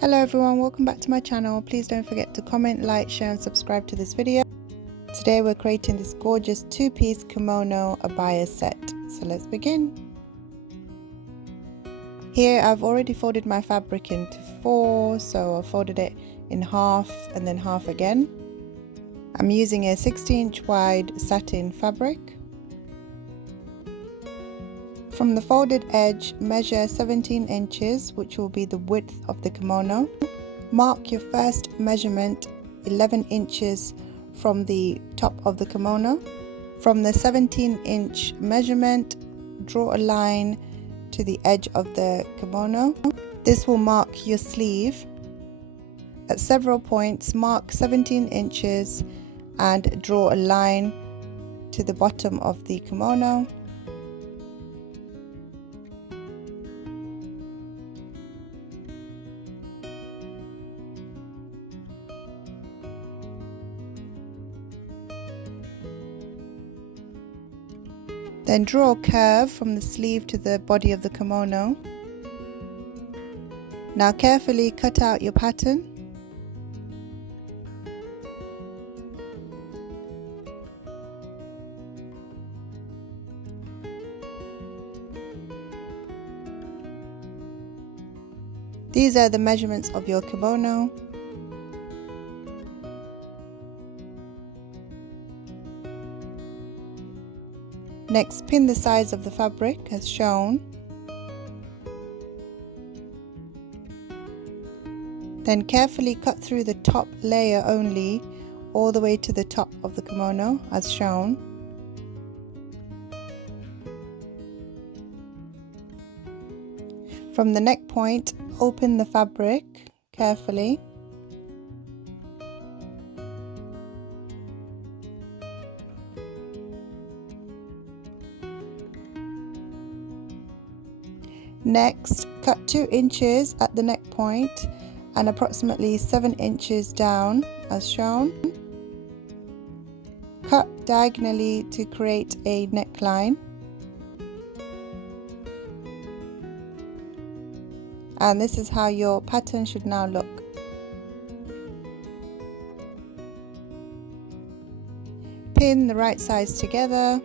Hello everyone, welcome back to my channel. Please don't forget to comment, like, share and subscribe to this video. Today we're creating this gorgeous two-piece kimono abaya set. So let's begin. Here I've already folded my fabric into 4, so I folded it in half and then half again. I'm using a 60-inch wide satin fabric. From the folded edge, measure 17 inches, which will be the width of the kimono. Mark your first measurement 11 inches from the top of the kimono. From the 17-inch measurement, draw a line to the edge of the kimono. This will mark your sleeve. At several points, mark 17 inches and draw a line to the bottom of the kimono. Then draw a curve from the sleeve to the body of the kimono. Now carefully cut out your pattern. These are the measurements of your kimono. Next, pin the sides of the fabric as shown. Then carefully cut through the top layer only, all the way to the top of the kimono as shown. From the neck point, open the fabric carefully. Next, cut 2 inches at the neck point and approximately 7 inches down as shown. Cut diagonally to create a neckline. And this is how your pattern should now look. Pin the right sides together.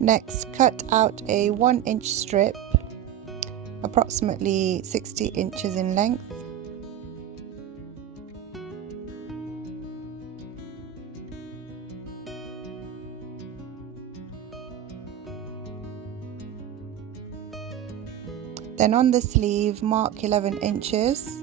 Next, cut out a 1-inch strip, approximately 60 inches in length. Then on the sleeve, mark 11 inches.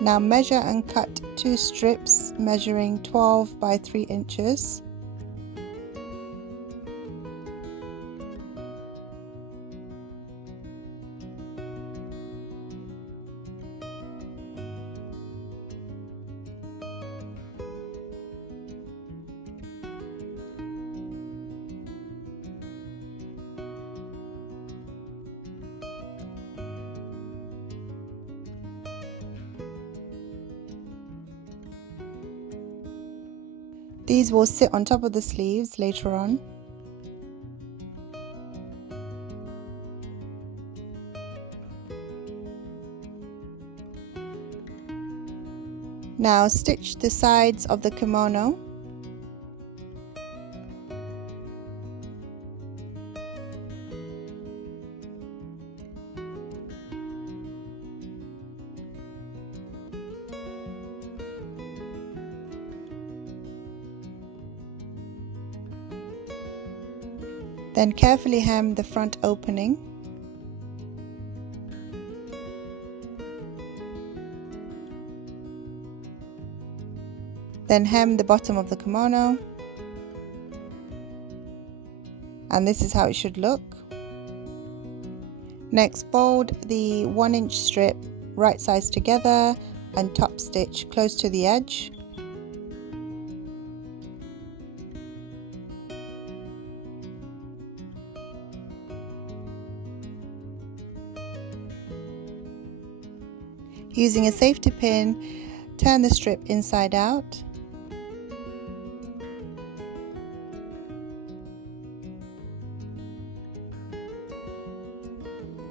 Now measure and cut 2 strips measuring 12 by 3 inches. These will sit on top of the sleeves later on. Now stitch the sides of the kimono. Then carefully hem the front opening. Then hem the bottom of the kimono. And this is how it should look. Next, fold the 1-inch strip right sides together and top stitch close to the edge. Using a safety pin, turn the strip inside out.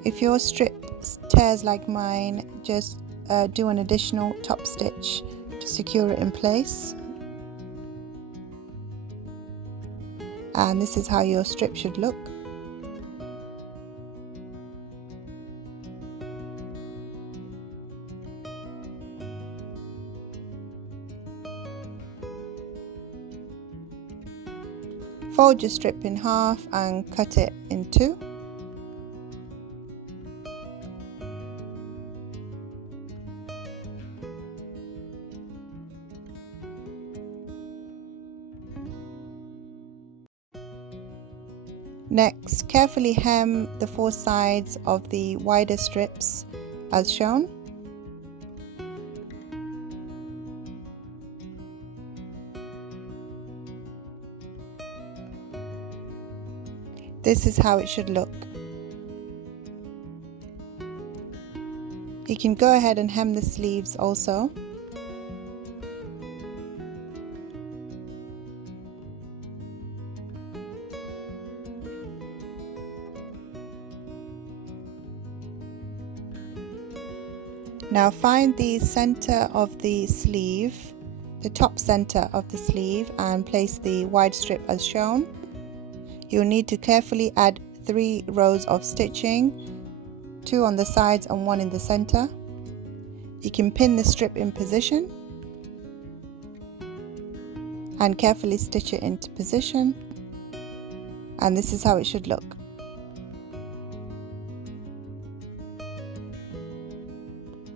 If your strip tears like mine, just do an additional top stitch to secure it in place. And this is how your strip should look. Fold your strip in half and cut it in two. Next, carefully hem the four sides of the wider strips as shown. This is how it should look. You can go ahead and hem the sleeves also. Now find the center of the sleeve, the top center of the sleeve, and place the wide strip as shown. You'll need to carefully add 3 rows of stitching, 2 on the sides and 1 in the center. You can pin the strip in position and carefully stitch it into position, and this is how it should look.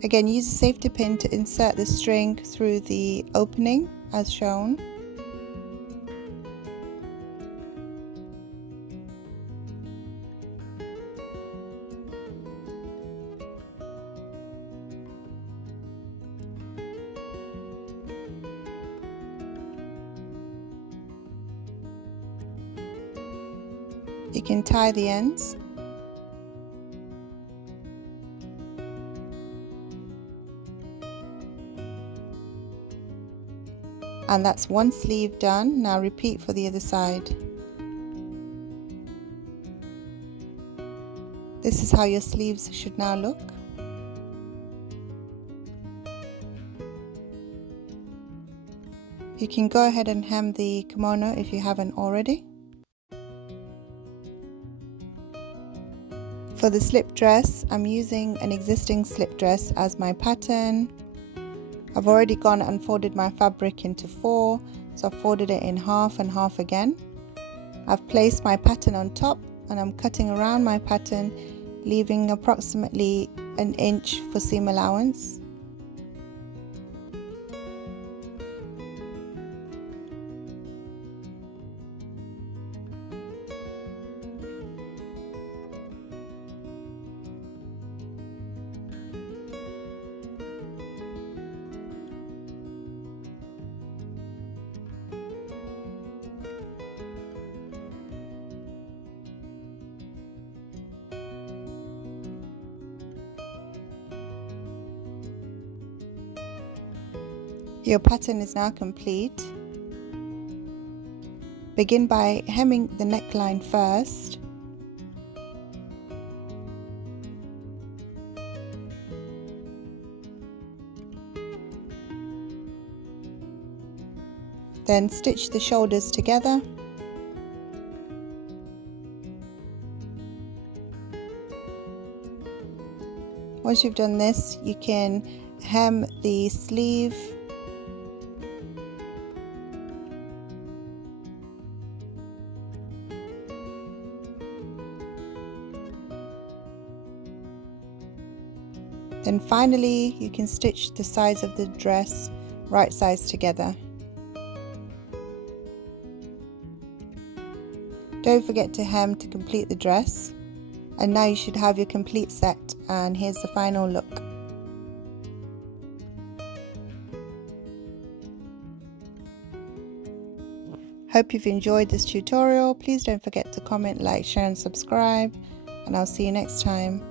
Again, use a safety pin to insert the string through the opening as shown. You can tie the ends. And that's one sleeve done. Now repeat for the other side. This is how your sleeves should now look. You can go ahead and hem the kimono if you haven't already. For the slip dress, I'm using an existing slip dress as my pattern. I've already gone and folded my fabric into 4, so I've folded it in half and half again. I've placed my pattern on top and I'm cutting around my pattern, leaving approximately 1 inch for seam allowance. Your pattern is now complete. Begin by hemming the neckline first. Then stitch the shoulders together. Once you've done this, you can hem the sleeve. Then finally, you can stitch the sides of the dress right sides together. Don't forget to hem to complete the dress. And now you should have your complete set, and here's the final look. Hope you've enjoyed this tutorial. Please don't forget to comment, like, share and subscribe, and I'll see you next time.